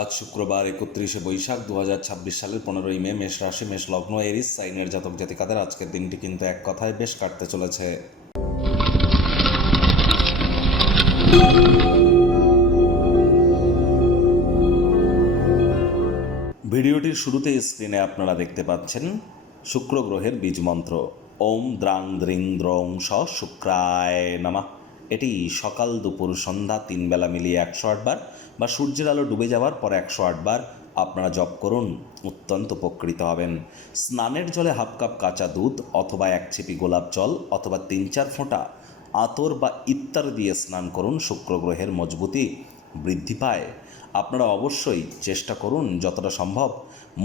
আজ শুক্রবার ৩১শে বৈশাখ ২০২৬ সালের ১৫ই মে। মেষ রাশি, মেষ লগ্ন, এরিস সাইনের জাতক জাতিকাদের আজকের দিনটি কিন্তু এক কথায় বেশ কাটতে চলেছে। ভিডিওটির শুরুতে স্ক্রিনে আপনারা দেখতে পাচ্ছেন শুক্র গ্রহের বীজ মন্ত্র ওম দ্রাং দ্রিং দ্রৌং স শুক্রায় নমঃ। এটি সকাল দুপুর সন্ধ্যা ৩ বেলা মিলিয়ে ১০৮ বার বা সূর্যের আলো ডুবে যাওয়ার পর ১০৮ বার আপনারা জপ করুন, অত্যন্ত উপকৃত হবেন। স্নানের জলে হাফ কাপ কাঁচা দুধ অথবা ১ ছিপি গোলাপ জল অথবা ৩-৪ ফোঁটা আতর বা ইত্যাদি দিয়ে স্নান করুন, শুক্র গ্রহের মজবুতি বৃদ্ধি পায়। আপনারা অবশ্যই চেষ্টা করুন যতটা সম্ভব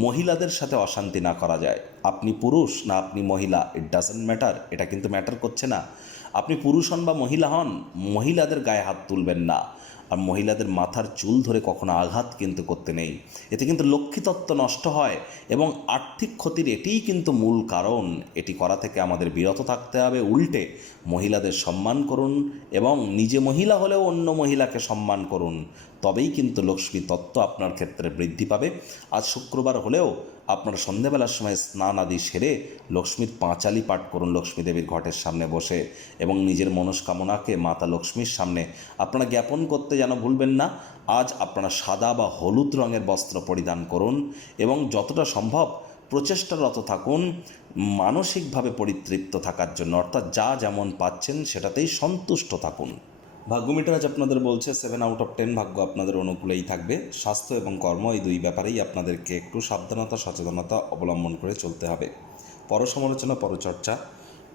মহিলাদের সাথে অশান্তি না করা যায়। আপনি পুরুষ না আপনি মহিলা, ইট ডাজেন্ট ম্যাটার, এটা কিন্তু ম্যাটার করছে না। আপনি পুরুষ হন বা মহিলা হন, মহিলাদের গায়ে হাত তুলবেন না। আর মহিলাদের মাথার চুল ধরে কখনো আঘাত কিন্তু করতে নেই, এতে কিন্তু লক্ষ্মীতত্ত্ব নষ্ট হয় এবং আর্থিক ক্ষতির এটিই কিন্তু মূল কারণ। এটি করা থেকে আমাদের বিরত থাকতে হবে। উল্টে মহিলাদের সম্মান করুন এবং নিজে মহিলা হলেও অন্য মহিলাকে সম্মান করুন, তবেই কিন্তু লক্ষ্মী তত্ত্ব আপনার ক্ষেত্রে বৃদ্ধি পাবে। আজ শুক্রবার হলেও আপনারা সন্ধেবেলার সময় স্নান আদি সেরে লক্ষ্মীর পাঁচালি পাঠ করুন লক্ষ্মী দেবীর ঘটের সামনে বসে, এবং নিজের মনস্কামনাকে মাতা লক্ষ্মীর সামনে আপনারা জ্ঞাপন করতে যেন ভুলবেন না। আজ আপনারা সাদা বা হলুদ রঙের বস্ত্র পরিধান করুন এবং যতটা সম্ভব প্রচেষ্টারত থাকুন মানসিকভাবে পরিতৃপ্ত থাকার জন্য, অর্থাৎ যা যেমন পাচ্ছেন সেটাতেই সন্তুষ্ট থাকুন। ভাগ্য মিটার আজ আপনাদের বলছে 7 আউট অফ 10 ভাগ্য আপনাদের অনুকূলেই থাকবে। স্বাস্থ্য এবং কর্ম এই দুই ব্যাপারেই আপনাদেরকে একটু সাবধানতা সচেতনতা অবলম্বন করে চলতে হবে। পরসমালোচনা, পরচর্চা,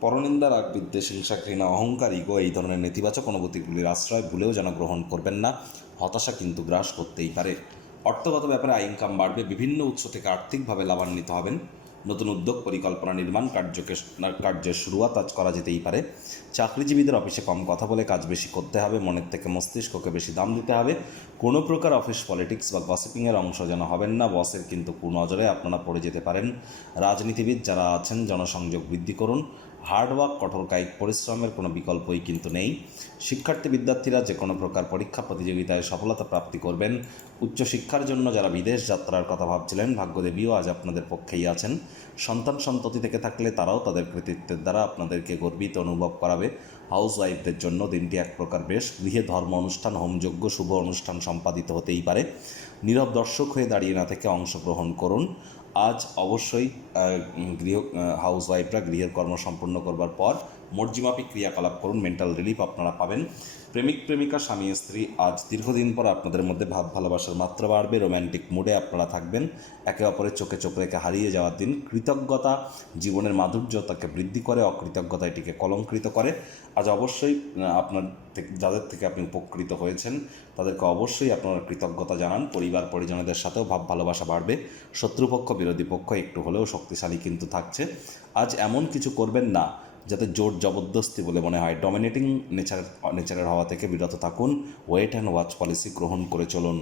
পরনিন্দা, রাগ, বিদ্বেষ, হিংসা, ঘৃণা, অহংকার, ইগো এই ধরনের নেতিবাচক অনুভূতিগুলির আশ্রয় ভুলেও যেন গ্রহণ করবেন না। হতাশা কিন্তু গ্রাস করতেই পারে। অর্থগত ব্যাপারে ইনকাম বাড়বে, বিভিন্ন উৎস থেকে আর্থিকভাবে লাভান্বিত হবেন। নতুন উদ্যোগ, পরিকল্পনা, নির্মাণ কার্যের শুরুয়াত আজ করা যেতেই পারে। চাকরিজীবীদের অফিসে কম কথা বলে কাজ বেশি করতে হবে, মনের থেকে মস্তিষ্ককে বেশি দাম দিতে হবে। কোনো প্রকার অফিস পলিটিক্স বা গসিপিংয়ের অংশ যেন হবেন না, বসের কিন্তু কুনজরে আপনারা পড়ে যেতে পারেন। রাজনীতিবিদ যারা আছেন জনসংযোগ বৃদ্ধি করুন। হার্ডওয়ার্ক, কঠোর কায়িক পরিশ্রমের কোনো বিকল্পই কিন্তু নেই। শিক্ষার্থী বিদ্যার্থীরা যে কোনো প্রকার পরীক্ষা প্রতিযোগিতায় সফলতা প্রাপ্তি করবেন। উচ্চশিক্ষার জন্য যারা বিদেশ যাত্রার কথা ভাবছিলেন, ভাগ্যদেবীও আজ আপনাদের পক্ষেই আছেন। সন্তান সন্ততি থেকে থাকলে তারাও তাদের কৃতিত্বের দ্বারা আপনাদেরকে গর্বিত অনুভব করাবে। হাউস ওয়াইফদের জন্য দিনটি এক প্রকার বেশ। গৃহে ধর্ম অনুষ্ঠান, হোমযজ্ঞ, শুভ অনুষ্ঠান সম্পাদিত হতেই পারে। নীরব দর্শক হয়ে দাঁড়িয়ে না থেকে অংশগ্রহণ করুন। আজ অবশ্যই হাউস ওয়াইফরা গৃহের কর্ম সম্পূর্ণ করবার পর মর্জিমাফিক ক্রিয়াকলাপ করুন, মেন্টাল রিলিফ আপনারা পাবেন। প্রেমিক প্রেমিকা, স্বামী স্ত্রী আজ দীর্ঘদিন পর আপনাদের মধ্যে ভাব ভালোবাসার মাত্রা বাড়বে। রোম্যান্টিক মুডে আপনারা থাকবেন। একে অপরের চোখে চোখ রেখে হারিয়ে যাওয়ার দিন। কৃতজ্ঞতা জীবনের মাধুর্যতাকে বৃদ্ধি করে, অকৃতজ্ঞতা এটিকে কলঙ্কৃত করে। আজ অবশ্যই আপনার যাদের থেকে আপনি উপকৃত হয়েছেন তাদেরকে অবশ্যই আপনারা কৃতজ্ঞতা জানান। পরিবার পরিজনদের সাথেও ভাব ভালোবাসা বাড়বে। শত্রুপক্ষ বিরোধী পক্ষ একটু হলেও শক্তিশালী কিন্তু থাকছে। আজ এমন কিছু করবেন না যাতে জোর জবরদস্তি বলে মনে হয়। ডমিনেটিং নেচারের হওয়া থেকে বিরত থাকুন। ওয়েট অ্যান্ড ওয়াচ পলিসি গ্রহণ করে চলুন।